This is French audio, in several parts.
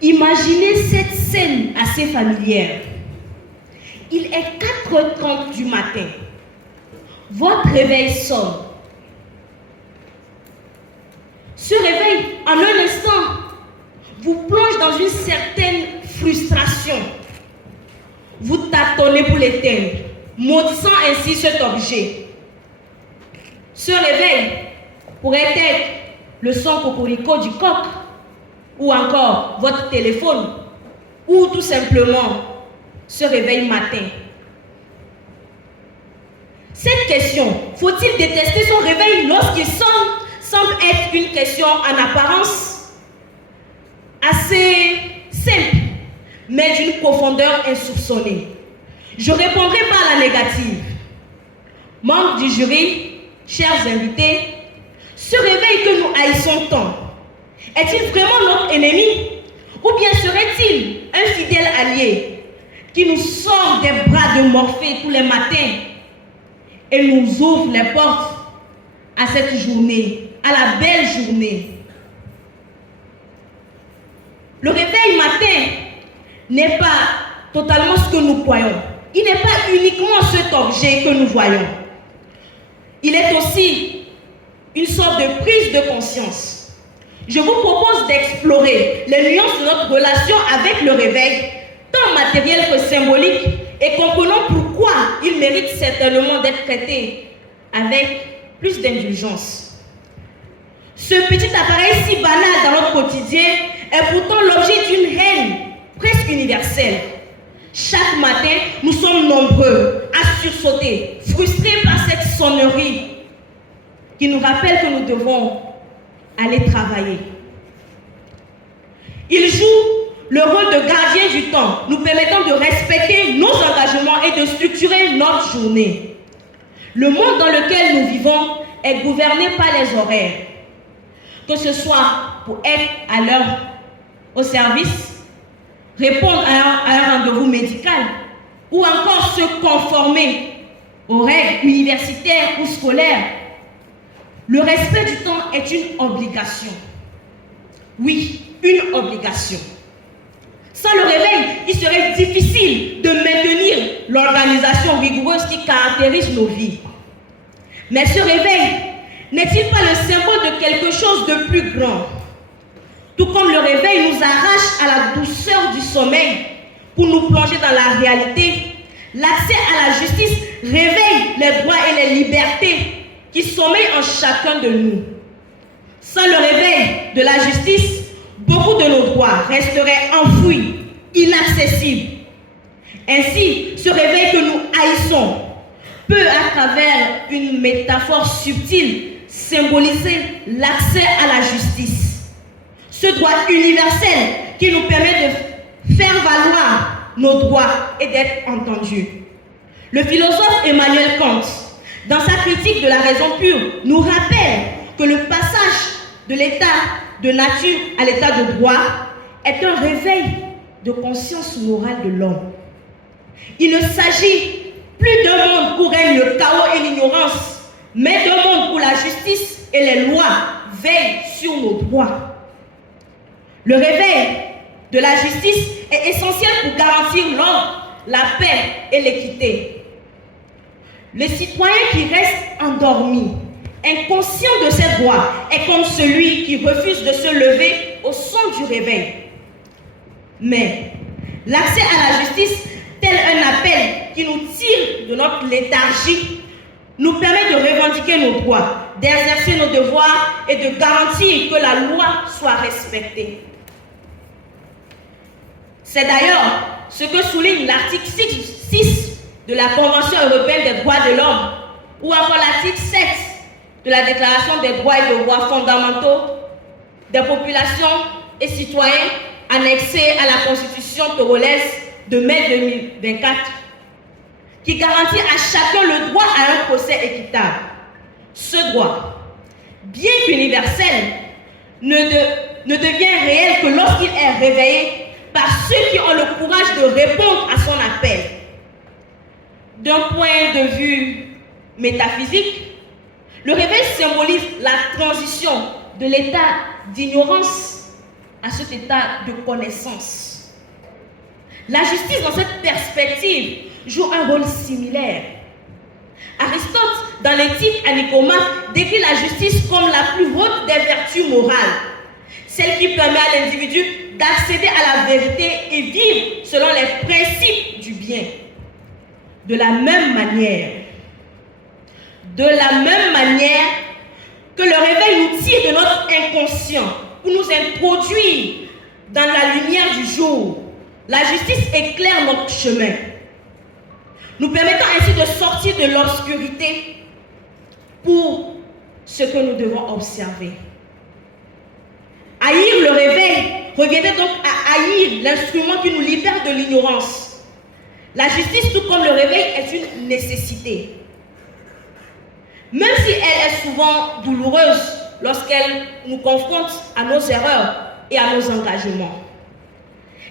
Imaginez cette scène assez familière. Il est 4h30 du matin. Votre réveil sonne. Ce réveil, en un instant, vous plonge dans une certaine frustration. Vous tâtonnez pour l'éteindre, maudissant ainsi cet objet. Ce réveil pourrait être le son cocorico du coq, ou encore votre téléphone, ou tout simplement ce réveil matin. Cette question, faut-il détester son réveil lorsqu'il sonne, semble être une question en apparence assez simple, mais d'une profondeur insoupçonnée. Je répondrai par la négative. Membres du jury, chers invités, ce réveil que nous haïssons tant, est-il vraiment notre ennemi? Ou bien serait-il un fidèle allié qui nous sort des bras de Morphée tous les matins et nous ouvre les portes à cette journée, à la belle journée? Le réveil matin n'est pas totalement ce que nous croyons. Il n'est pas uniquement cet objet que nous voyons. Il est aussi une sorte de prise de conscience. Je vous propose d'explorer les nuances de notre relation avec le réveil, tant matériel que symbolique, et comprenons pourquoi il mérite certainement d'être traité avec plus d'indulgence. Ce petit appareil si banal dans notre quotidien est pourtant l'objet d'une haine presque universelle. Chaque matin, nous sommes nombreux à sursauter, frustrés par cette sonnerie qui nous rappelle que nous devons aller travailler. Il joue le rôle de gardien du temps, nous permettant de respecter nos engagements et de structurer notre journée. Le monde dans lequel nous vivons est gouverné par les horaires. Que ce soit pour être à l'heure au service, répondre à un rendez-vous médical ou encore se conformer aux règles universitaires ou scolaires, le respect du temps est une obligation. Oui, une obligation. Sans le réveil, il serait difficile de maintenir l'organisation rigoureuse qui caractérise nos vies. Mais ce réveil n'est-il pas le symbole de quelque chose de plus grand? Tout comme le réveil nous arrache à la douceur du sommeil pour nous plonger dans la réalité, l'accès à la justice réveille les droits et les libertés qui sommeillent en chacun de nous. Sans le réveil de la justice, beaucoup de nos droits resteraient enfouis, inaccessibles. Ainsi, ce réveil que nous haïssons peut, à travers une métaphore subtile, symboliser l'accès à la justice. Ce droit universel qui nous permet de faire valoir nos droits et d'être entendus. Le philosophe Emmanuel Kant, dans sa critique de la raison pure, nous rappelle que le passage de l'état de nature à l'état de droit est un réveil de conscience morale de l'homme. Il ne s'agit plus d'un monde où règne le chaos et l'ignorance, mais d'un monde où la justice et les lois veillent sur nos droits. Le réveil de la justice est essentiel pour garantir l'ordre, la paix et l'équité. Le citoyen qui reste endormi, inconscient de ses droits, est comme celui qui refuse de se lever au son du réveil. Mais l'accès à la justice, tel un appel qui nous tire de notre léthargie, nous permet de revendiquer nos droits, d'exercer nos devoirs et de garantir que la loi soit respectée. C'est d'ailleurs ce que souligne l'article 6 de la Convention européenne des droits de l'homme ou encore l'article 7 de la Déclaration des droits et devoirs fondamentaux des populations et citoyens annexés à la Constitution togolaise de mai 2024 qui garantit à chacun le droit à un procès équitable. Ce droit, bien qu'universel, ne devient réel que lorsqu'il est réveillé par ceux qui ont le courage de répondre à son appel. D'un point de vue métaphysique, le réveil symbolise la transition de l'état d'ignorance à cet état de connaissance. La justice, dans cette perspective, joue un rôle similaire. Aristote, dans l'éthique à Nicomachie, décrit la justice comme la plus haute des vertus morales, celle qui permet à l'individu d'accéder à la vérité et vivre selon les principes du bien. De la même manière que le réveil nous tire de notre inconscient pour nous introduire dans la lumière du jour, la justice éclaire notre chemin, nous permettant ainsi de sortir de l'obscurité pour ce que nous devons observer. Haïr le réveil reviendrait donc à haïr l'instrument qui nous libère de l'ignorance. La justice, tout comme le réveil, est une nécessité. Même si elle est souvent douloureuse lorsqu'elle nous confronte à nos erreurs et à nos engagements.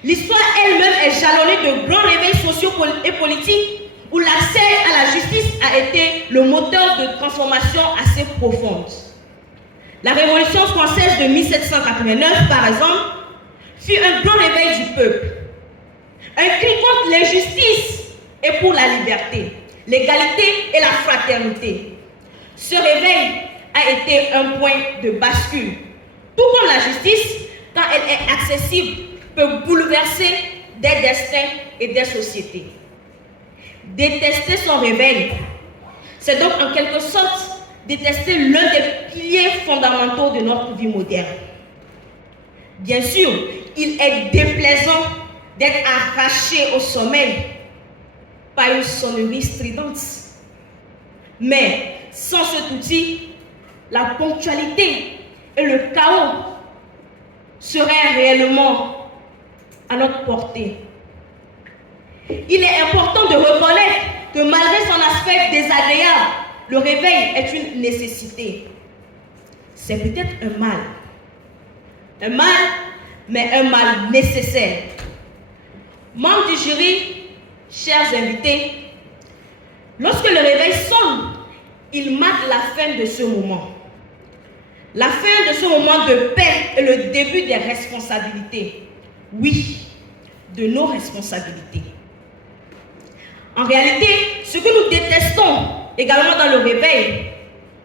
L'histoire elle-même est jalonnée de grands réveils sociaux et politiques où l'accès à la justice a été le moteur de transformation assez profonde. La Révolution française de 1789, par exemple, fut un grand réveil du peuple. Un cri contre l'injustice et pour la liberté, l'égalité et la fraternité. Ce réveil a été un point de bascule. Tout comme la justice, quand elle est accessible, peut bouleverser des destins et des sociétés. Détester son réveil, c'est donc en quelque sorte détester l'un des piliers fondamentaux de notre vie moderne. Bien sûr, il est déplaisant d'être arraché au sommeil par une sonnerie stridente. Mais sans cet outil, la ponctualité et le chaos seraient réellement à notre portée. Il est important de reconnaître que malgré son aspect désagréable, le réveil est une nécessité. C'est peut-être un mal. Un mal, mais un mal nécessaire. Membres du jury, chers invités, lorsque le réveil sonne, il marque la fin de ce moment. La fin de ce moment de paix et le début des responsabilités. Oui, de nos responsabilités. En réalité, ce que nous détestons également dans le réveil,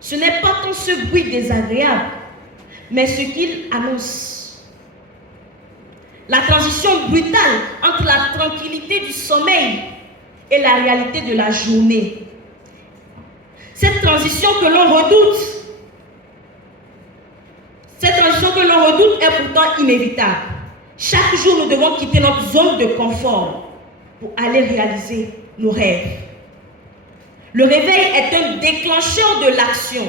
ce n'est pas tant ce bruit désagréable, mais ce qu'il annonce. La transition brutale entre la tranquillité du sommeil et la réalité de la journée. Cette transition que l'on redoute, est pourtant inévitable. Chaque jour, nous devons quitter notre zone de confort pour aller réaliser nos rêves. Le réveil est un déclencheur de l'action.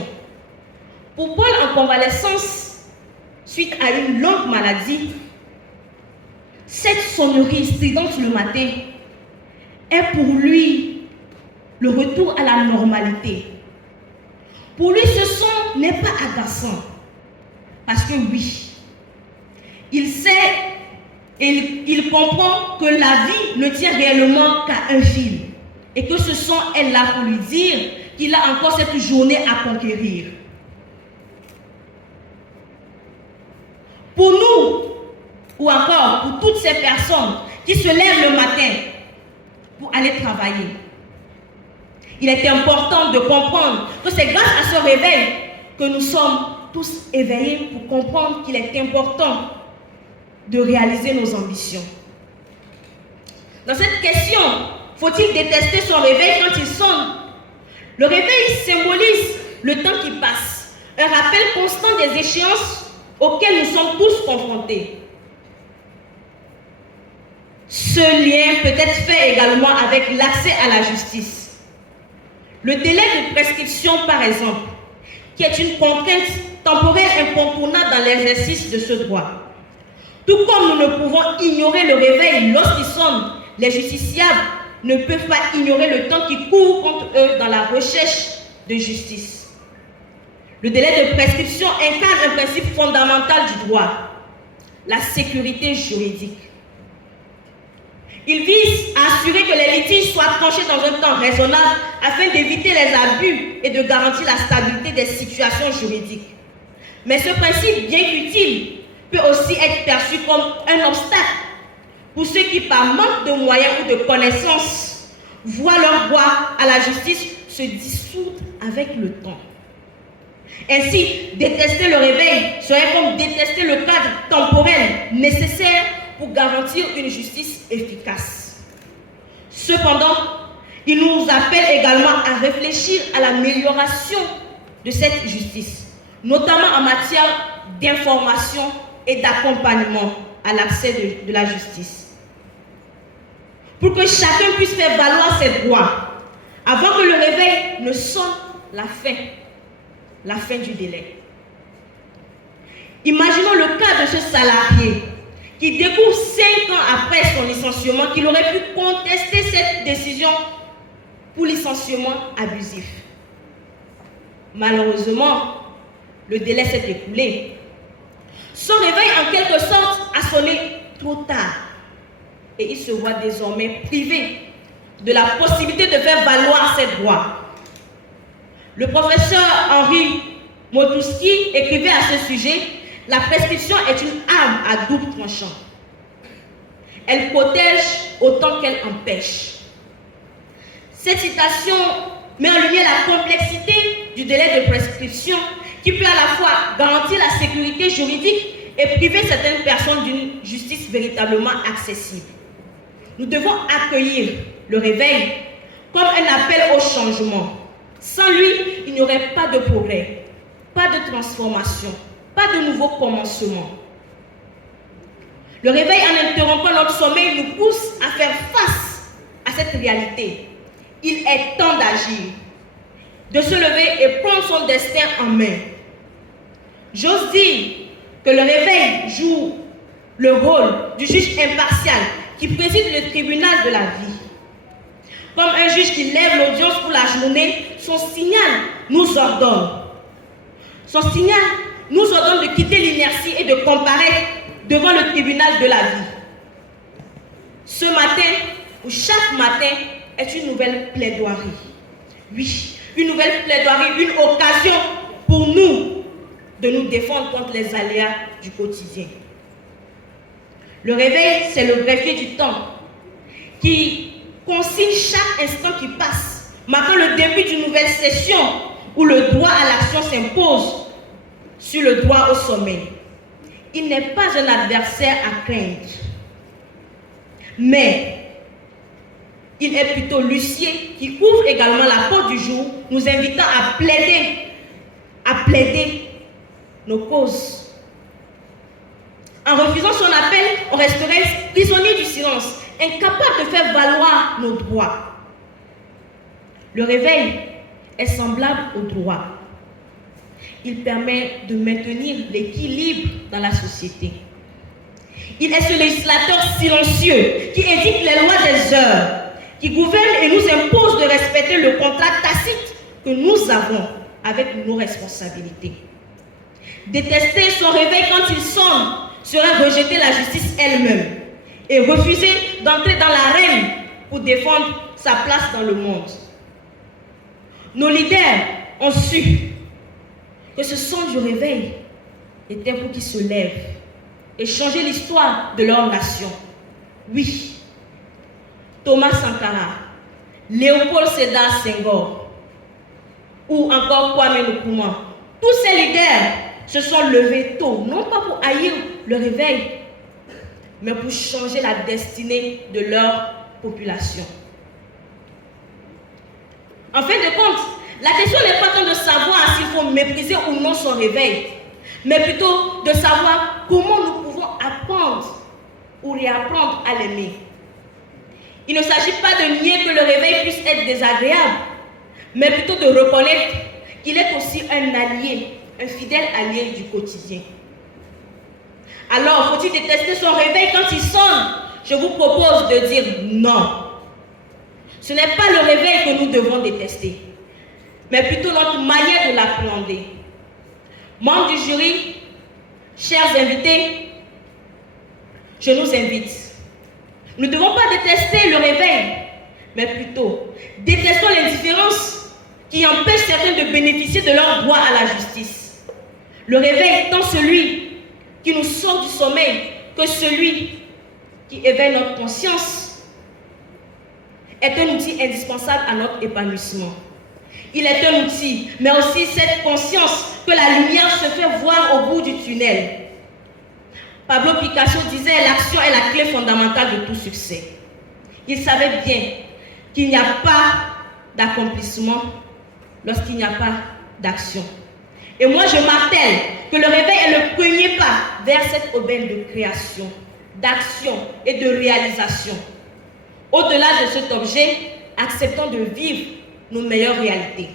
Pour Paul en convalescence, suite à une longue maladie, cette sonnerie stridente le matin est pour lui le retour à la normalité. Pour lui, ce son n'est pas agaçant. Parce que oui, il sait et il comprend que la vie ne tient réellement qu'à un fil. Et que ce son est là pour lui dire qu'il a encore cette journée à conquérir. Pour nous, ou encore pour toutes ces personnes qui se lèvent le matin pour aller travailler, il est important de comprendre que c'est grâce à ce réveil que nous sommes tous éveillés pour comprendre qu'il est important de réaliser nos ambitions. Dans cette question, faut-il détester son réveil quand il sonne? Le réveil symbolise le temps qui passe, un rappel constant des échéances auxquelles nous sommes tous confrontés. Ce lien peut être fait également avec l'accès à la justice. Le délai de prescription, par exemple, qui est une contrainte temporelle incontournable dans l'exercice de ce droit. Tout comme nous ne pouvons ignorer le réveil lorsqu'il sonne, les justiciables ne peuvent pas ignorer le temps qui court contre eux dans la recherche de justice. Le délai de prescription incarne un principe fondamental du droit, la sécurité juridique. Il vise à assurer que les litiges soient tranchés dans un temps raisonnable afin d'éviter les abus et de garantir la stabilité des situations juridiques. Mais ce principe, bien qu'utile, peut aussi être perçu comme un obstacle pour ceux qui, par manque de moyens ou de connaissances, voient leur droit à la justice se dissoudre avec le temps. Ainsi, détester le réveil serait comme détester le cadre temporel nécessaire pour garantir une justice efficace. Cependant, il nous appelle également à réfléchir à l'amélioration de cette justice, notamment en matière d'information et d'accompagnement à l'accès de la justice. Pour que chacun puisse faire valoir ses droits, avant que le réveil ne sonne la fin du délai. Imaginons le cas de ce salarié qui découvre 5 ans après son licenciement qu'il aurait pu contester cette décision pour licenciement abusif. Malheureusement, le délai s'est écoulé. Son réveil, en quelque sorte, a sonné trop tard et il se voit désormais privé de la possibilité de faire valoir ses droits. Le professeur Henri Motouski écrivait à ce sujet: la prescription est une arme à double tranchant. Elle protège autant qu'elle empêche. Cette citation met en lumière la complexité du délai de prescription qui peut à la fois garantir la sécurité juridique et priver certaines personnes d'une justice véritablement accessible. Nous devons accueillir le réveil comme un appel au changement. Sans lui, il n'y aurait pas de progrès, pas de transformation, pas de nouveau commencement. Le réveil, en interrompant notre sommeil, nous pousse à faire face à cette réalité. Il est temps d'agir, de se lever et prendre son destin en main. J'ose dire que le réveil joue le rôle du juge impartial qui préside le tribunal de la vie. Comme un juge qui lève l'audience pour la journée, son signal nous ordonne. Son signal nous ordonne de quitter l'inertie et de comparaître devant le tribunal de la vie. Ce matin, ou chaque matin, est une nouvelle plaidoirie. Oui, une nouvelle plaidoirie, une occasion pour nous de nous défendre contre les aléas du quotidien. Le réveil, c'est le greffier du temps qui consigne chaque instant qui passe, marquant le début d'une nouvelle session où le droit à l'action s'impose sur le droit au sommeil. Il n'est pas un adversaire à craindre, mais il est plutôt l'huissier qui ouvre également la porte du jour, nous invitant à plaider nos causes. En refusant son appel, on resterait prisonnier du silence, incapable de faire valoir nos droits. Le réveil est semblable au droit. Il permet de maintenir l'équilibre dans la société. Il est ce législateur silencieux qui édicte les lois des heures, qui gouverne et nous impose de respecter le contrat tacite que nous avons avec nos responsabilités. Détester son réveil quand il sonne serait rejeter la justice elle-même et refuser d'entrer dans l'arène pour défendre sa place dans le monde. Nos leaders ont su que ce son du réveil était pour qu'ils se lèvent et changer l'histoire de leur nation. Oui, Thomas Sankara, Léopold Sédar Senghor ou encore Kwame Nkrumah, tous ces leaders se sont levés tôt, non pas pour haïr le réveil, mais pour changer la destinée de leur population. En fin de compte, la question n'est pas tant de savoir s'il faut mépriser ou non son réveil, mais plutôt de savoir comment nous pouvons apprendre ou réapprendre à l'aimer. Il ne s'agit pas de nier que le réveil puisse être désagréable, mais plutôt de reconnaître qu'il est aussi un allié, un fidèle allié du quotidien. Alors, faut-il détester son réveil quand il sonne? Je vous propose de dire non. Ce n'est pas le réveil que nous devons détester, mais plutôt notre manière de l'appréhender. Membres du jury, chers invités, je nous invite. Nous ne devons pas détester le réveil, mais plutôt détestons l'indifférence qui empêche certains de bénéficier de leur droit à la justice. Le réveil étant celui qui nous sort du sommeil que celui qui éveille notre conscience est un outil indispensable à notre épanouissement. Il est un outil, mais aussi cette conscience que la lumière se fait voir au bout du tunnel. Pablo Picasso disait « L'action est la clé fondamentale de tout succès ». Il savait bien qu'il n'y a pas d'accomplissement lorsqu'il n'y a pas d'action. Et moi, je martèle que le réveil est le premier pas vers cette aubaine de création, d'action et de réalisation. Au-delà de cet objet, acceptons de vivre nos meilleures réalités.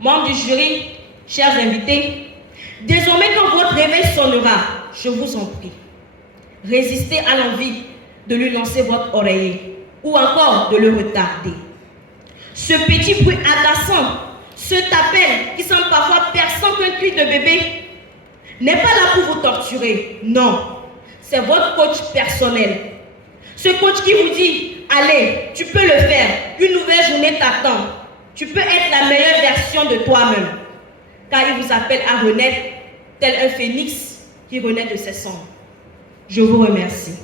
Membres du jury, chers invités, désormais quand votre réveil sonnera, je vous en prie, résistez à l'envie de lui lancer votre oreiller ou encore de le retarder. Ce petit bruit agaçant, cet appel qui semble parfois perçant qu'un cri de bébé, n'est pas là pour vous torturer, non, c'est votre coach personnel. Ce coach qui vous dit, allez, tu peux le faire, une nouvelle journée t'attend. Tu peux être la meilleure version de toi-même. Car il vous appelle à renaître, tel un phénix qui renaît de ses cendres. Je vous remercie.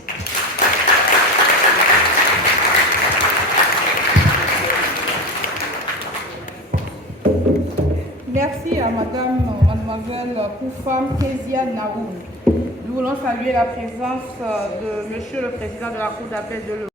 Merci à mademoiselle Koufam Kezia Naoum. Nous voulons saluer la présence de monsieur le président de la Cour d'appel de